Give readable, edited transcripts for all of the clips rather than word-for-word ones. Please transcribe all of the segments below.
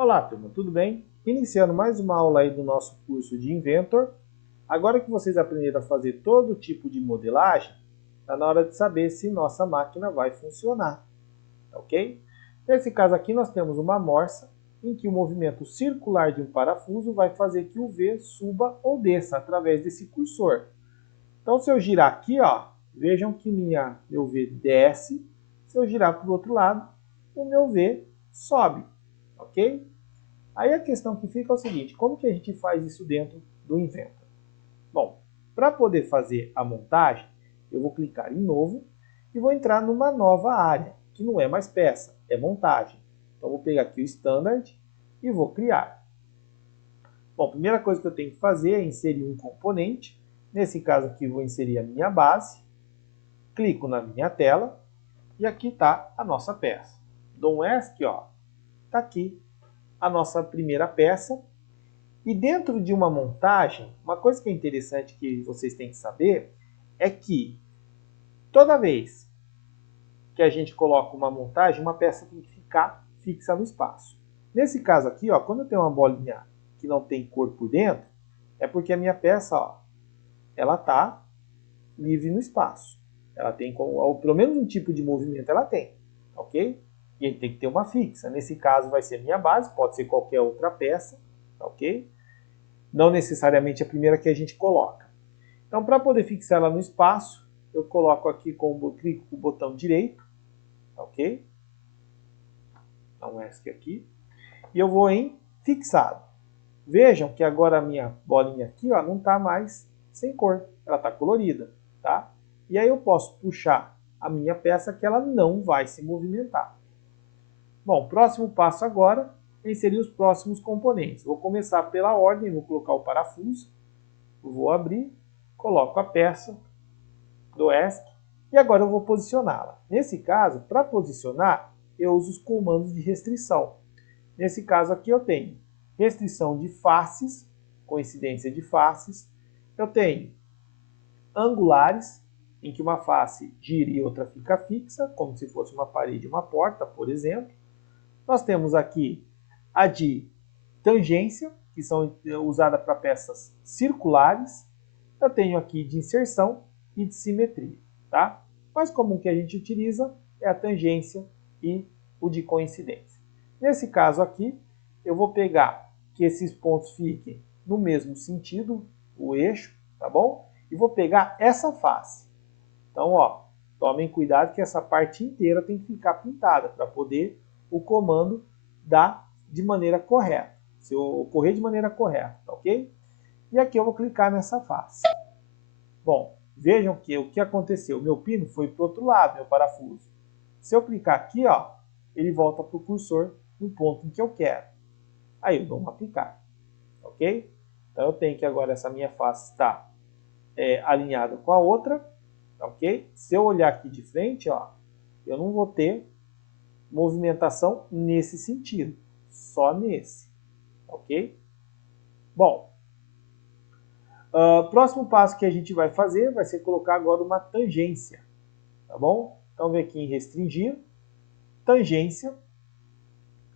Olá, turma, tudo bem? Iniciando mais uma aula aí do nosso curso de Inventor. Agora que vocês aprenderam a fazer todo tipo de modelagem, está na hora de saber se nossa máquina vai funcionar, ok? Nesse caso aqui nós temos uma morsa em que o movimento circular de um parafuso vai fazer que o V suba ou desça através desse cursor. Então se eu girar aqui, ó, vejam que meu V desce, se eu girar para o outro lado, o meu V sobe, ok? Aí a questão que fica é o seguinte, como que a gente faz isso dentro do Inventor? Bom, para poder fazer a montagem, eu vou clicar em novo e vou entrar numa nova área, que não é mais peça, é montagem. Então vou pegar aqui o Standard e vou criar. Bom, a primeira coisa que eu tenho que fazer é inserir um componente. Nesse caso aqui vou inserir a minha base, clico na minha tela e aqui está a nossa peça. Dou um ESC, ó, está aqui a nossa primeira peça. E dentro de uma montagem, uma coisa que é interessante que vocês têm que saber é que toda vez que a gente coloca uma montagem, uma peça tem que ficar fixa no espaço. Nesse caso aqui, ó, quando eu tenho uma bolinha que não tem cor por dentro, é porque a minha peça, ó, ela está livre no espaço. Ela tem, pelo menos um tipo de movimento ela tem, ok? E a gente tem que ter uma fixa. Nesse caso vai ser a minha base, pode ser qualquer outra peça, ok? Não necessariamente a primeira que a gente coloca. Então, para poder fixar ela no espaço, eu coloco aqui, clico com o botão direito, ok? Dá um ESC aqui. E eu vou em fixado. Vejam que agora a minha bolinha aqui, ó, não está mais sem cor, ela está colorida, tá? E aí eu posso puxar a minha peça que ela não vai se movimentar. Bom, o próximo passo agora é inserir os próximos componentes. Vou começar pela ordem, vou colocar o parafuso, vou abrir, coloco a peça do ESC e agora eu vou posicioná-la. Nesse caso, para posicionar, eu uso os comandos de restrição. Nesse caso aqui eu tenho restrição de faces, coincidência de faces. Eu tenho angulares, em que uma face gira e outra fica fixa, como se fosse uma parede e uma porta, por exemplo. Nós temos aqui a de tangência, que são usadas para peças circulares. Eu tenho aqui de inserção e de simetria, tá? Mais comum que a gente utiliza é a tangência e o de coincidência. Nesse caso aqui, eu vou pegar que esses pontos fiquem no mesmo sentido, o eixo, tá bom? E vou pegar essa face. Então, ó, tomem cuidado que essa parte inteira tem que ficar pintada para poder o comando dar de maneira correta, se ocorrer de maneira correta, tá ok? E aqui eu vou clicar nessa face. Bom, vejam que o que aconteceu, o meu pino foi para o outro lado, meu parafuso. Se eu clicar aqui, ó, ele volta para o cursor no ponto em que eu quero. Aí eu dou um aplicar, ok? Então eu tenho que agora essa minha face está alinhada com a outra, ok? Se eu olhar aqui de frente, ó, eu não vou ter movimentação nesse sentido, só nesse, ok? Bom, próximo passo que a gente vai fazer vai ser colocar agora uma tangência, tá bom? Então vem aqui em restringir, tangência.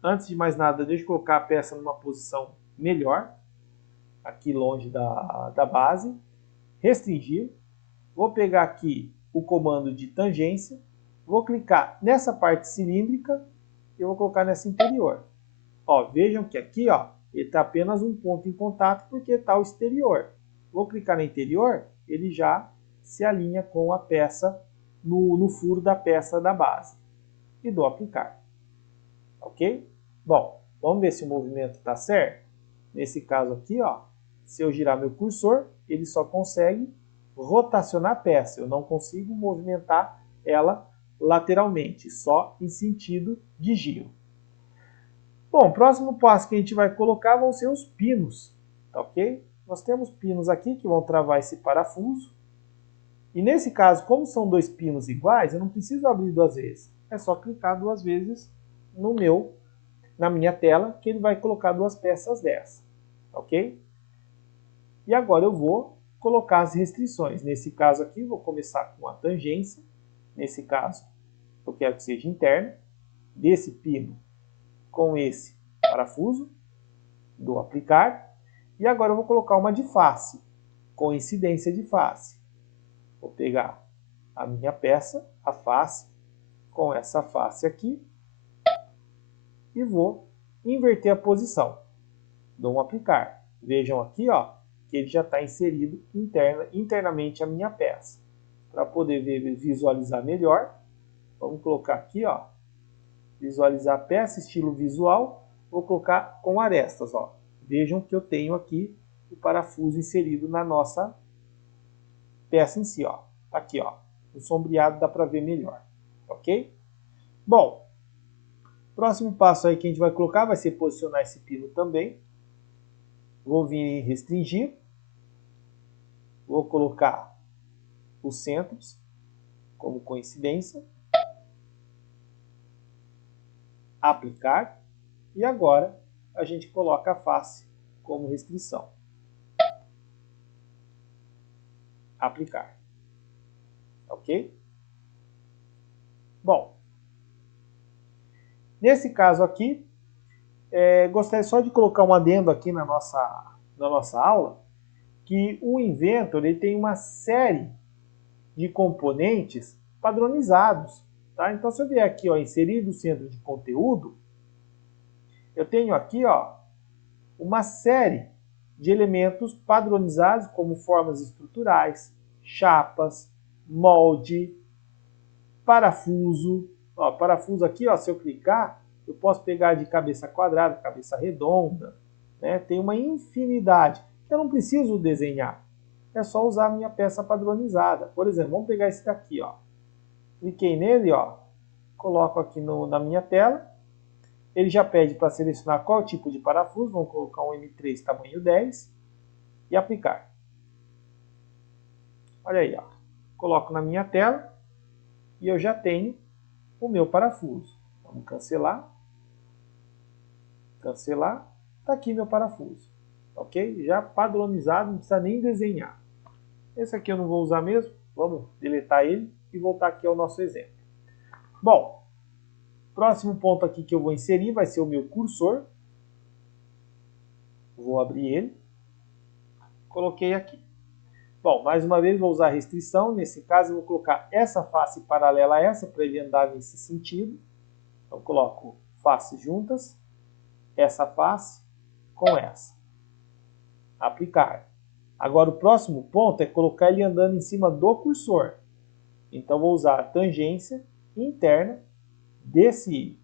Antes de mais nada, deixa eu colocar a peça numa posição melhor, aqui longe da base. Restringir. Vou pegar aqui o comando de tangência, vou clicar nessa parte cilíndrica e vou colocar nessa interior. Ó, vejam que aqui, ó, ele está apenas um ponto em contato porque está o exterior. Vou clicar no interior, ele já se alinha com a peça, no furo da peça da base. E dou aplicar. Ok? Bom, vamos ver se o movimento está certo. Nesse caso aqui, ó, se eu girar meu cursor, ele só consegue rotacionar a peça. Eu não consigo movimentar ela lateralmente, só em sentido de giro. Bom, o próximo passo que a gente vai colocar vão ser os pinos, tá ok? Nós temos pinos aqui que vão travar esse parafuso. E nesse caso, como são dois pinos iguais, eu não preciso abrir duas vezes. É só clicar duas vezes na minha tela, que ele vai colocar duas peças dessa, ok? E agora eu vou colocar as restrições. Nesse caso aqui, vou começar com a tangência. Nesse caso, eu quero que seja interna. Desse pino com esse, parafuso, dou aplicar, e agora eu vou colocar uma de face, coincidência de face. Vou pegar a minha peça, a face, com essa face aqui, e vou inverter a posição. Dou um aplicar. Vejam aqui, ó, que ele já está inserido internamente a minha peça. Para poder visualizar melhor, vamos colocar aqui, ó, visualizar a peça, estilo visual, vou colocar com arestas, ó. Vejam que eu tenho aqui o parafuso inserido na nossa peça em si, ó. Tá aqui, ó. O sombreado dá para ver melhor, ok? Bom, próximo passo aí que a gente vai colocar vai ser posicionar esse pino também. Vou vir em restringir. Vou colocar os centros como coincidência. Aplicar. E agora a gente coloca a face como restrição. Aplicar. Ok? Bom, nesse caso aqui, gostaria só de colocar um adendo aqui na nossa aula, que o Inventor ele tem uma série de componentes padronizados. Tá? Então, se eu vier aqui, ó, inserir do centro de conteúdo, eu tenho aqui, ó, uma série de elementos padronizados, como formas estruturais, chapas, molde, parafuso. Ó, parafuso aqui, ó, se eu clicar, eu posso pegar de cabeça quadrada, cabeça redonda, né? Tem uma infinidade. Eu não preciso desenhar. É só usar a minha peça padronizada. Por exemplo, vamos pegar esse daqui, ó. Cliquei nele, ó, coloco aqui na minha tela. Ele já pede para selecionar qual tipo de parafuso. Vamos colocar um M3 tamanho 10 e aplicar. Olha aí, ó. Coloco na minha tela e eu já tenho o meu parafuso. Vamos cancelar. Cancelar. Está aqui meu parafuso. Ok? Já padronizado, não precisa nem desenhar. Esse aqui eu não vou usar mesmo. Vamos deletar ele e voltar aqui ao nosso exemplo. Bom, próximo ponto aqui que eu vou inserir vai ser o meu cursor. Vou abrir ele. Coloquei aqui. Bom, mais uma vez vou usar a restrição. Nesse caso eu vou colocar essa face paralela a essa para ele andar nesse sentido. Então coloco faces juntas. Essa face com essa. Aplicar. Agora o próximo ponto é colocar ele andando em cima do cursor. Então vou usar a tangência interna desse.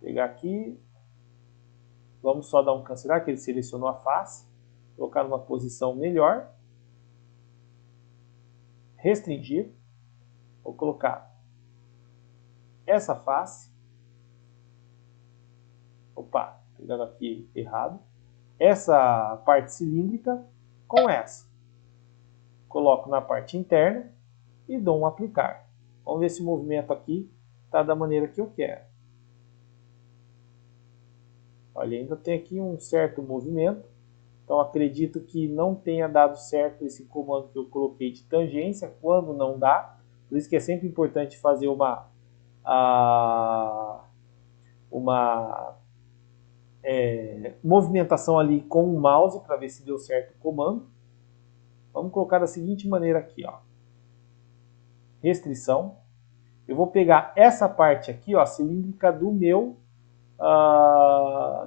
Pegar aqui. Vamos só dar um cancelar, que ele selecionou a face. Colocar numa posição melhor. Restringir. Vou colocar essa face. Opa, pegando aqui errado. Essa parte cilíndrica com essa. Coloco na parte interna e dou um aplicar. Vamos ver se o movimento aqui está da maneira que eu quero. Olha, ainda tem aqui um certo movimento. Então acredito que não tenha dado certo esse comando que eu coloquei de tangência, quando não dá. Por isso que é sempre importante fazer uma movimentação ali com o mouse para ver se deu certo o comando. Vamos colocar da seguinte maneira aqui, ó. Restrição. Eu vou pegar essa parte aqui, ó, cilíndrica do meu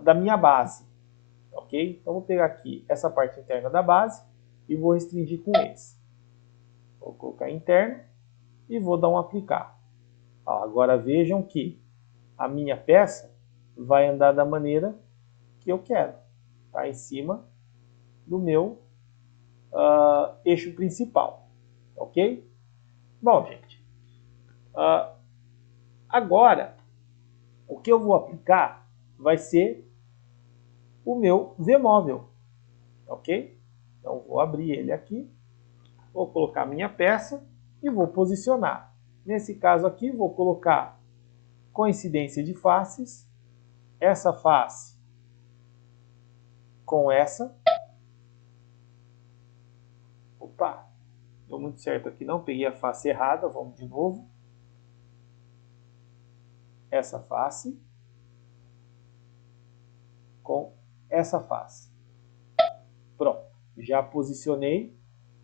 da minha base, ok? Então vou pegar aqui essa parte interna da base e vou restringir com esse. Vou colocar interno e vou dar um aplicar. Ó, agora vejam que a minha peça vai andar da maneira que eu quero, tá? Em cima do meu eixo principal, ok? Bom, gente, agora o que eu vou aplicar vai ser o meu V-móvel, ok? Então vou abrir ele aqui, vou colocar minha peça e vou posicionar. Nesse caso aqui vou colocar coincidência de faces, essa face com essa. Opa, deu muito certo aqui não, peguei a face errada, vamos de novo. Essa face com essa face. Pronto, já posicionei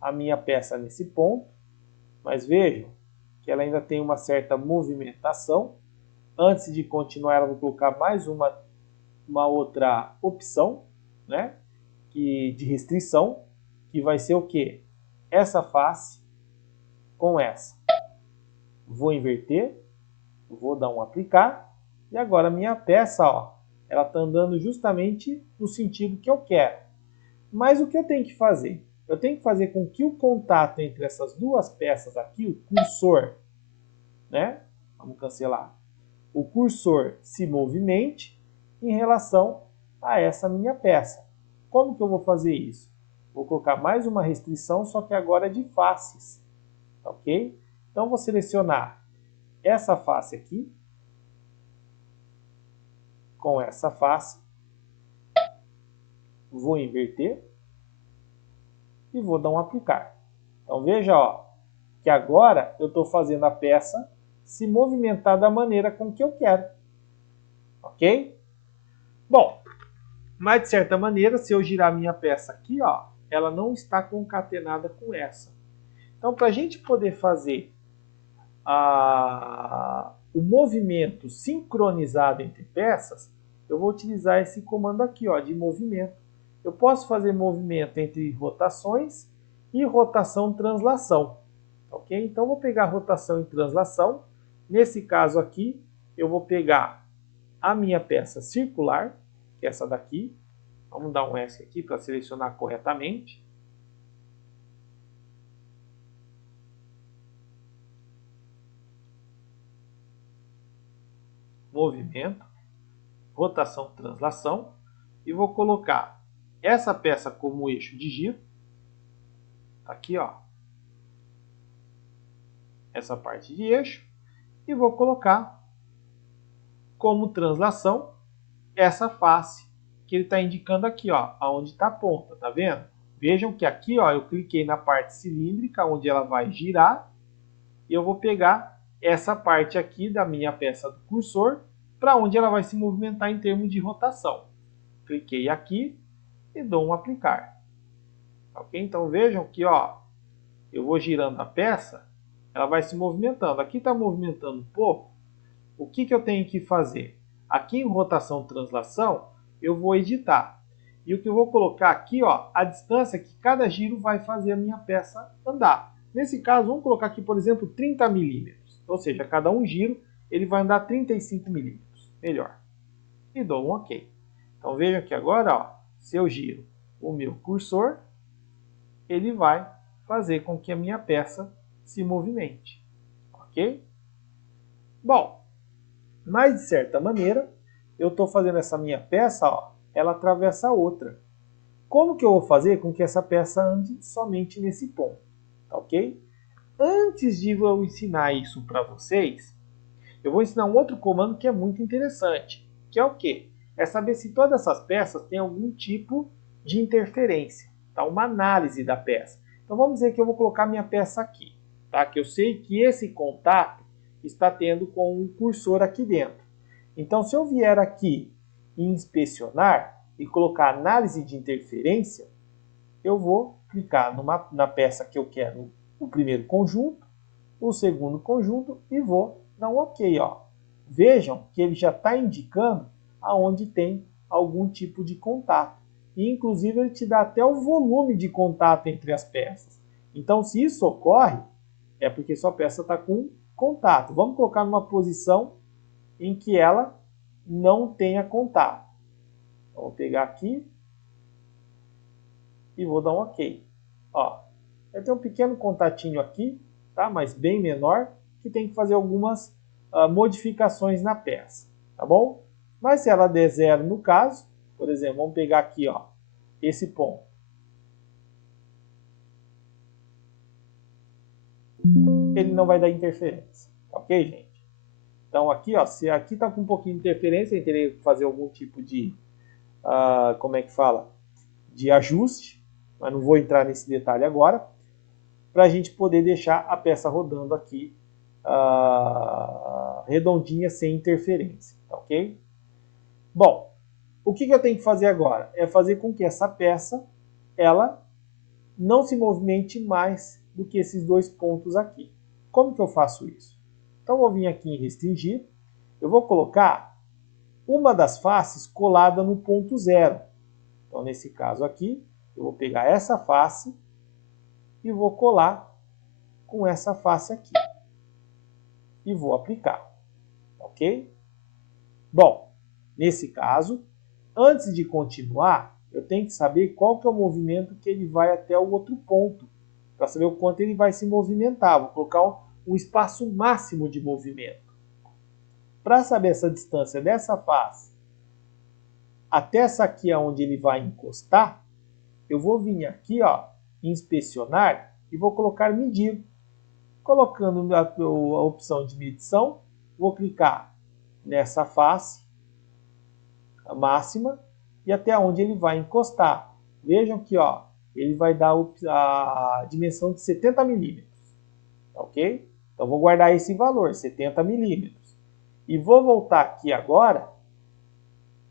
a minha peça nesse ponto, mas vejam que ela ainda tem uma certa movimentação. Antes de continuar, eu vou colocar mais uma outra opção, né, de restrição, que vai ser o quê? Essa face com essa. Vou inverter, vou dar um aplicar, e agora a minha peça, ó, ela está andando justamente no sentido que eu quero. Mas o que eu tenho que fazer? Eu tenho que fazer com que o contato entre essas duas peças aqui, o cursor, né? Vamos cancelar. O cursor se movimente em relação a essa minha peça. Como que eu vou fazer isso? Vou colocar mais uma restrição, só que agora é de faces. Ok? Então, vou selecionar essa face aqui com essa face. Vou inverter e vou dar um aplicar. Então, veja, ó, que agora eu estou fazendo a peça se movimentar da maneira com que eu quero. Ok? Bom, mas de certa maneira, se eu girar minha peça aqui, ó, ela não está concatenada com essa. Então, para a gente poder fazer o movimento sincronizado entre peças, eu vou utilizar esse comando aqui, ó, de movimento. Eu posso fazer movimento entre rotações e rotação-translação. Ok? Então, eu vou pegar rotação e translação. Nesse caso aqui, eu vou pegar a minha peça circular, que é essa daqui. Vamos dar um S aqui para selecionar corretamente. Movimento, rotação, translação. E vou colocar essa peça como eixo de giro. Aqui, ó. Essa parte de eixo. E vou colocar como translação essa face que ele está indicando aqui, ó, aonde está a ponta, tá vendo? Vejam que aqui, ó, eu cliquei na parte cilíndrica, onde ela vai girar, e eu vou pegar essa parte aqui da minha peça do cursor, para onde ela vai se movimentar em termos de rotação. Cliquei aqui e dou um aplicar. Ok? Então vejam que, ó, eu vou girando a peça, ela vai se movimentando. Aqui está movimentando um pouco. O que eu tenho que fazer? Aqui em rotação translação, eu vou editar. E o que eu vou colocar aqui, ó, a distância que cada giro vai fazer a minha peça andar. Nesse caso, vamos colocar aqui, por exemplo, 30 milímetros. Ou seja, cada um giro, ele vai andar 35 milímetros. Melhor. E dou um OK. Então vejam que agora, ó, se eu giro o meu cursor, ele vai fazer com que a minha peça se movimente. Ok? Bom, mas de certa maneira, eu estou fazendo essa minha peça, ó, ela atravessa a outra. Como que eu vou fazer com que essa peça ande somente nesse ponto? Tá ok? Antes de eu ensinar isso para vocês, eu vou ensinar um outro comando que é muito interessante, que é o quê? É saber se todas essas peças têm algum tipo de interferência, tá? Uma análise da peça. Então vamos dizer que eu vou colocar minha peça aqui, tá? Que eu sei que esse contato está tendo com um cursor aqui dentro. Então se eu vier aqui e inspecionar e colocar análise de interferência, eu vou clicar na peça que eu quero o primeiro conjunto, o segundo conjunto e vou dar um OK. Ó. Vejam que ele já está indicando aonde tem algum tipo de contato. E, inclusive, ele te dá até o volume de contato entre as peças. Então, se isso ocorre, é porque sua peça está com contato. Vamos colocar numa posição em que ela não tenha contato. Então, vou pegar aqui e vou dar um OK. Ó, eu tenho um pequeno contatinho aqui, tá? Mas bem menor, que tem que fazer algumas modificações na peça, tá bom? Mas se ela der zero no caso, por exemplo, vamos pegar aqui, ó, esse ponto. Ele não vai dar interferência, ok, gente? Então aqui, ó, se aqui está com um pouquinho de interferência, eu teria que fazer algum tipo de, como é que fala? De ajuste, mas não vou entrar nesse detalhe agora, para a gente poder deixar a peça rodando aqui redondinha, sem interferência, tá ok? Bom, O que eu tenho que fazer agora? É fazer com que essa peça ela não se movimente mais do que esses dois pontos aqui. Como que eu faço isso? Então, eu vou vir aqui em restringir, eu vou colocar uma das faces colada no ponto zero. Então, nesse caso aqui, eu vou pegar essa face e vou colar com essa face aqui. E vou aplicar. Ok? Bom, nesse caso, antes de continuar, eu tenho que saber qual que é o movimento que ele vai até o outro ponto, para saber o quanto ele vai se movimentar. Vou colocar um espaço máximo de movimento. Para saber essa distância dessa face até essa aqui onde ele vai encostar, eu vou vir aqui, ó, inspecionar e vou colocar medir. Colocando a opção de medição, vou clicar nessa face a máxima e até onde ele vai encostar. Vejam que ó, ele vai dar a dimensão de 70 milímetros. Ok? Então vou guardar esse valor, 70 milímetros. E vou voltar aqui agora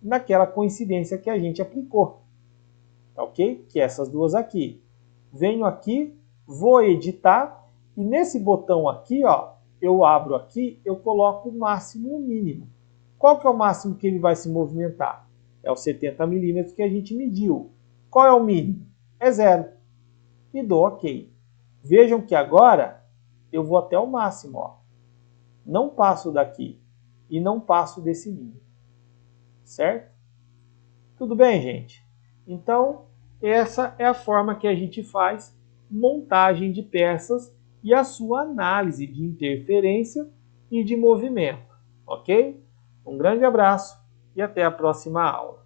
naquela coincidência que a gente aplicou. Ok? Que é essas duas aqui. Venho aqui, vou editar e nesse botão aqui, ó, eu abro aqui, eu coloco o máximo e o mínimo. Qual que é o máximo que ele vai se movimentar? É os 70 milímetros que a gente mediu. Qual é o mínimo? É 0. E dou OK. Vejam que agora eu vou até o máximo. Ó. Não passo daqui e não passo desse mínimo. Certo? Tudo bem, gente? Então, essa é a forma que a gente faz montagem de peças e a sua análise de interferência e de movimento. Ok? Um grande abraço e até a próxima aula.